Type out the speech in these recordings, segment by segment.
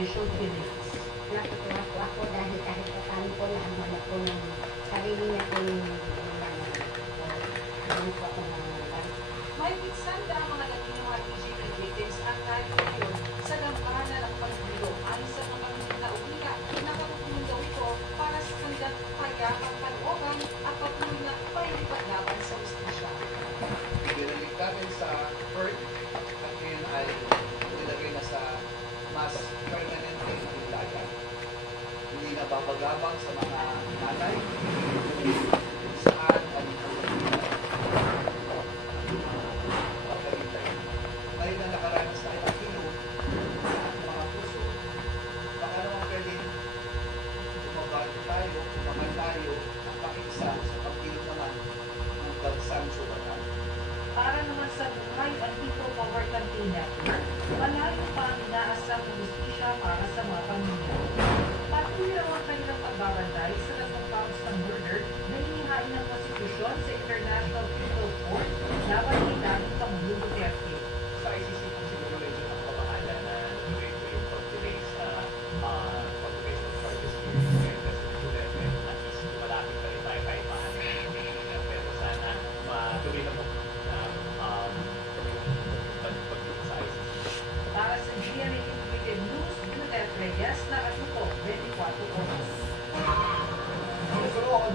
judicial killings. Natutuwa po ako dahil kahit paano po nahanap po ng sarili niya po yung ano po ako na May pinsanda ang mga naging mga TGP victims ang kahit ngayon sa lampanan ng pagbilog. Ayon sa mga nauuna, nakatulong daw ito para sa kanilang payapang kalooban at patuloy na pailipat laban sa justisya. Binalik natin sa Earth at ngayon ay nilagay na sa mas permanente na nilaga. Hindi na babagabang sa mga nanay saan ang pagkalitay. Ngayon na nakaranas tayo ng hilo at mga puso, baka naman pwedeng bumabati tayo, kumakan tayo at pakisa sa pagkilot naman ng bansang subatan. Para naman sa buhay at People Power Campaign Network, malayo pa ang inaasang justisya para sa mga pamilya. Patuloy raw ang kanilang pagbabantay sa nagpapapos ng murder na hinihain ng konstitusyon sa International Criminal Court laban kay dating Pangulong Duterte. Sa ICC po siguro medyo nakakabahala na tuloy ko yung pag-release ng charges here kasi Duterte. At least malapit pa rin tayo kahit paano. Pero sana matuloy na po pag-dito sa ICC. Para sa GMA Integrated News, Junette Reyes, nakatuto 24 oras. Susunod,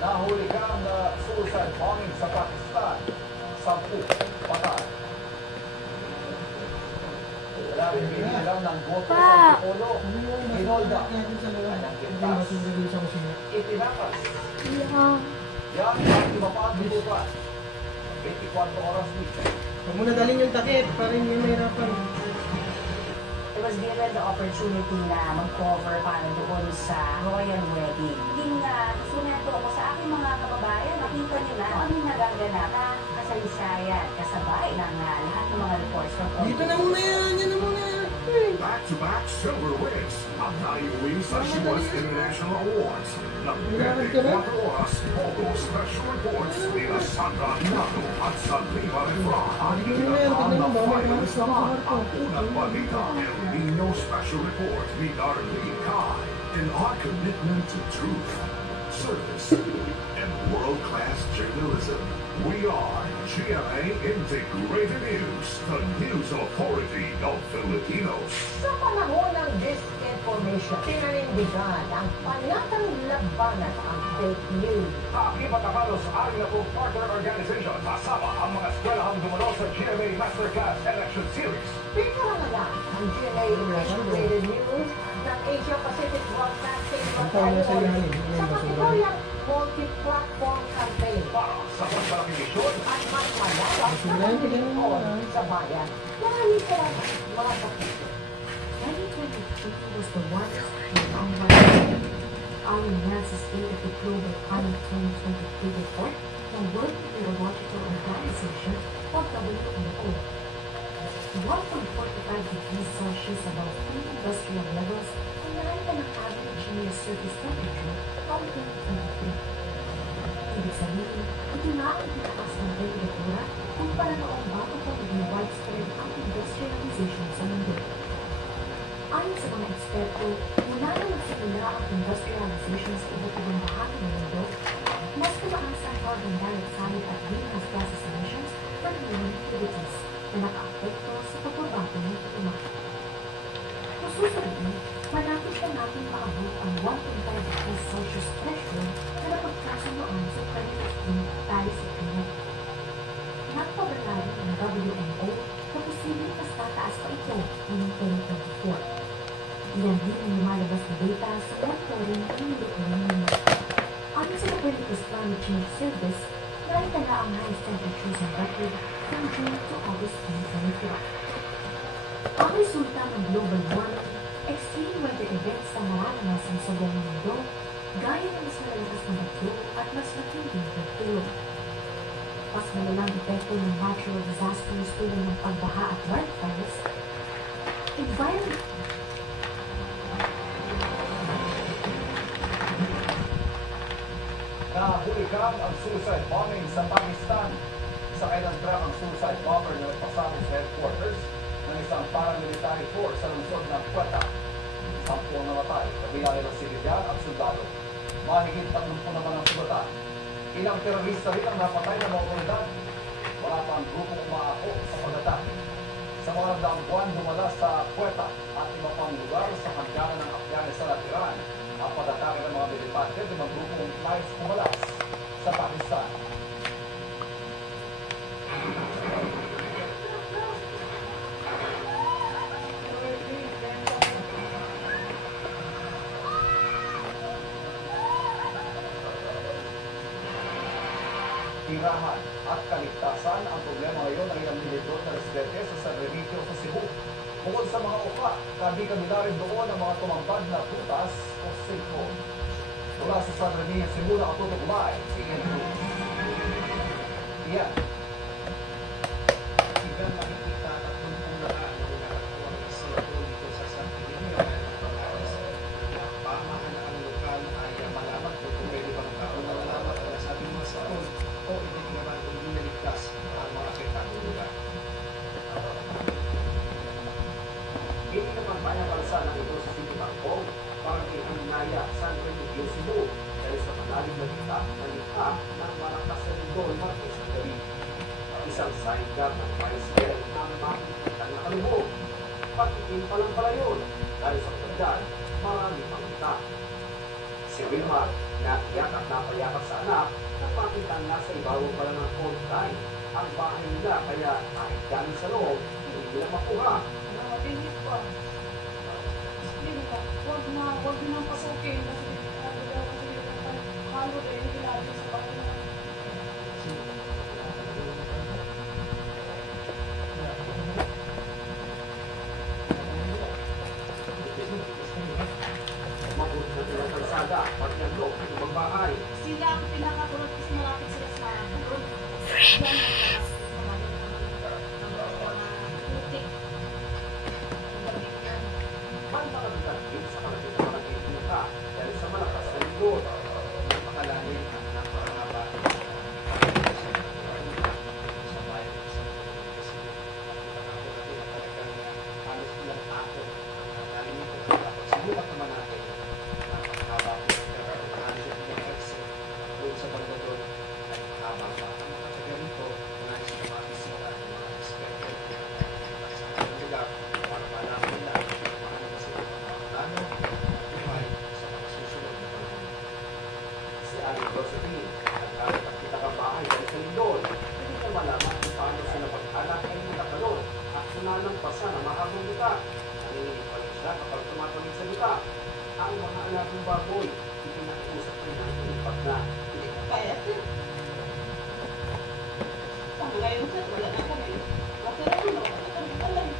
nahuli kang suicide bombing sa Pakistan. 10 patay. Wala rin binilang ng boto sa Antipolo. Hinolda. Kanyang pintas. Itinakas. Yan ang iba pa ang tutupan. 24 oras dito. Huwag mo nadalhin yung takip para hindi mahirapan. I was given the opportunity na mag-cover para doon sa royal wedding. Naging instrumento ako sa aking mga kababayan. Nakita nyo na kung anong nagaganap na kasaysayan, kasabay ng lahat ng mga reports from all. Dito na muna yan! Yan na muna! Back-to-back silver wins at naiuwi sa Shiwas International Awards ng 24 oras Pogo Special Reports nila Sandra Nato at Salima Refra ang pinakaang na finalist naman ang unang balita El Nino Special Report ni Darlene Kai. In our commitment to truth, service, and world-class journalism, we are GMA Integrated News, the news authority of Filipinos. Sa panahon ng disinformation, pinanindigan ang panatang labanan ang fake news. Akibat Akalos ay na po partner organization kasama ang mga eskwelahang dumalo sa GMA Masterclass Election Series. Pinarangalan ang GMA Integrated News ng Asia Pacific Broadcasting Ang sa ilalim, sa kategoryang multi-platform campaign Para sa mas malaking misyon, at mas malalang sa paglilingkod sa bayan. Maraming salamat, mga kapatid. 2023 was the largest online INS's State of the Global Climate 2023 report from World Meteorological Organization or WMO. 1.45 degrees Celsius above pre-industrial levels ang nakita ng average near surface temperature taong 2023. Ibig sabihin, ito na ang pinataas ng temperatura kumpara noong bago pa maging widespread ang industrialization sa mundo. Ayon sa mga eksperto, mula na nagsimula ang industrialization sa iba't ibang bahagi ng mundo, mas tumaas ang carbon dioxide at greenhouse gases emissions from human activities na naka-apekto sa pagbabago ng klima. Kung susunod, malapit na natin maabot ang 1.5 degrees Celsius threshold na napagkasundoan sa 2015 Paris Agreement. Nagpabala rin ng WMO na posibleng mas tataas pa ito ngayong 2024. Ilan din ang lumalabas na data sa monitoring ng European Union. Ayon sa Copernicus Climate Change Service, naitala ang highest temperatures on record from June to August 2024. Ang resulta ng global warming, extreme weather events na mararanasan sa buong mundo, gaya ng mas malalakas na bagyo at mas matinding pagtulog. Mas malalang epekto ng natural disasters tulad ng pagbaha at wildfires, environment Nahulikam ang suicide bombing sa Pakistan. Sa kailang truck ang suicide bomber na nagpasama sa headquarters ng isang paramilitary force sa lungsod ng Quetta. 10 ang namatay, kabilang ilang sibilyan at sundalo. Mahigit 30 naman ang sugatan. Ilang terorista rin ang napatay ng mga otoridad. Wala pa ang grupong umaako sa pag-atake. Sa mga nagdaang buwan, dumala sa Quetta at iba pang lugar sa hangganan ng Afghanistan at Iran ang pag-atake ng mga militante at mga grupong nais kumalas sa Pakistan. Tirahan at kaligtasan ang problema ngayon ng ilang militar na residente sa San Remigio sa Cebu. Bukod sa mga uka, kabila rin doon ang mga tumambad na butas o sinkhole. Mula sa San Remigio, Cebu, nakatutok live si Ian Cruz. Ian. Hanggang makikita 30 na nakatuwang na sinkhole dito sa San Remigio na Pagkakas. Ang pamahalaang lokal ay malaman kung pwede bang tao na malaman ang nasabing mga sinkhole o hindi naman hindi naligtas ang mga apektadong lugar. Hindi naman bayang kalsada ito sa City Bangkok para kay Hinaya San Remigio, Cebu dahil sa malalim na kita na likha ng malakas na lindol martes ng gabi. Isang sidecar ng tricycle ang makikita na kalubog. Patikim pa lang pala yun dahil sa kagad marami pang kita. Si Wilmar na iyak at napayakap sa anak nang makita nasa ibabaw pala ng cold time ang bahay nila kaya kahit galing sa loob hindi nila makuha. Nakatinis pa. Hindi ka, huwag na pasukin kasi halo din ilagay sa bahay na. Mabot na silang kalsada, pati ang loob ng ibang bahay. Sila ang pinakakulot kasi malapit sila sa road. Banda ka din sa kalapit na magiging dahil sa malakas na lindol. Napakalalim at napakahaba sa bayan sa kasi ako natin na talagang halos ilang ako ang nalimitan sa tapos subukan naman natin napakahaba po pero halos ilang exit doon sa banda doon ay mahaba pa ang mga taga rito nais na makisita ng mga expected sa mga lugar para malaman nila kung paano kasi mga plano buhay sa mga susunod na panahon. Si Aling Josephine, nagkaroon at kita kang bahay dahil sa lindol. Hindi na malaman kung paano sila mag-anak ay nakakalon at sinalampasan ang mahabang lupa. Nanginginig pa rin siya kapag tumatawid sa lupa. Ang mga alagang baboy, hindi nakiusap rin ang ilipat na. Kaya sir. Ngayon sir, wala na kami. Wala na kami talay.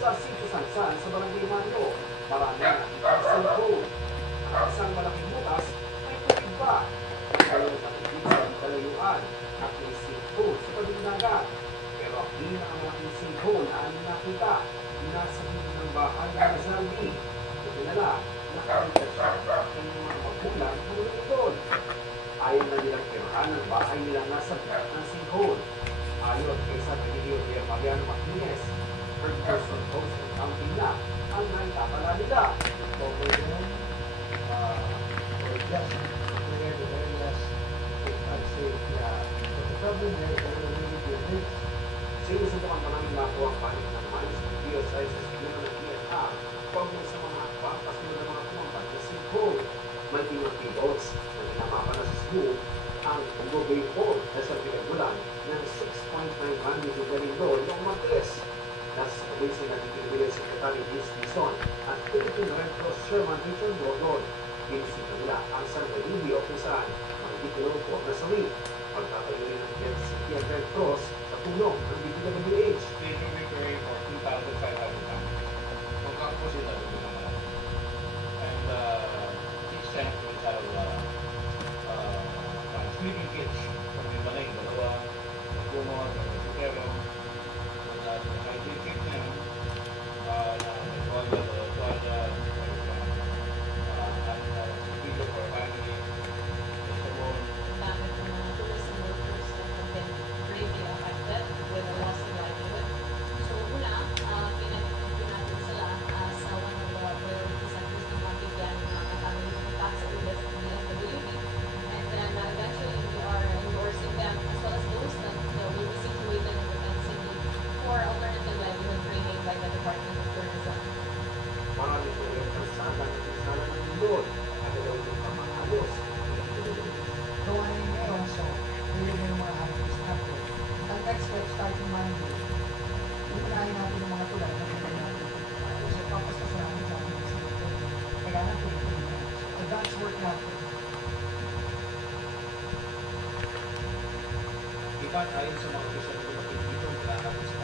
Sa Sitio Sansan sa Barangay Manyo, marami na ang road. Ang isang malaking butas ay tubig pa. Ngayon nakikita ang kalayuan at may sinkhole sa tabing dagat. Pero ang pinakamalaking sinkhole na aming nakita, nasa gilid ng bahay ng Rizaldi. Ito nila, nakalikat siya ay mga magulang ng lindol. Ayaw na nilang tirahan ang bahay nilang nasa gilid ng sinkhole. Ayon kay San Remigio de Mariano Martinez, third person host ng counting na ang naitapala nila. Over them, or just where the areas are safe. But the problem there is that we really do this. Sinusubukan pa namin nakuha ang panig ng mines ng DSI sa sikula ng PNR pagmula sa mga hakbang kasunod ng mga tumambad na sinkhole. May pinati boats na pinamapa na sa Cebu ang Ugobay Port na sa pinagmulan ng 6.9 magnitude na lindol noong Martes. Nasa kabisin ng Philippine Secretary Vince Dizon at Philippine Red Cross Chairman Richard Borlon. Binisita nila ang San Remigio kung saan ang ditulong po na sawi. Pagtatayo rin ng PNCT at Red Cross sa tulong ng DPWH. They will be praying for 2,500 families. Magkakapos sila doon naman. And each tent will have sleeping kits. Kung may maling, dalawa, kumot, pero hygiene kit na yun, na tuwalya, and video for family, sabon. Dami ng mga tourism workers that have been greatly affected with the loss of livelihood. Unahin natin yung mga tulad na pwede natin. So, papaspas natin sa ating dito. Kailangan tuloy-tuloy na. So, that's work natin. Iba ayon sa mga official na dito, kailangan sa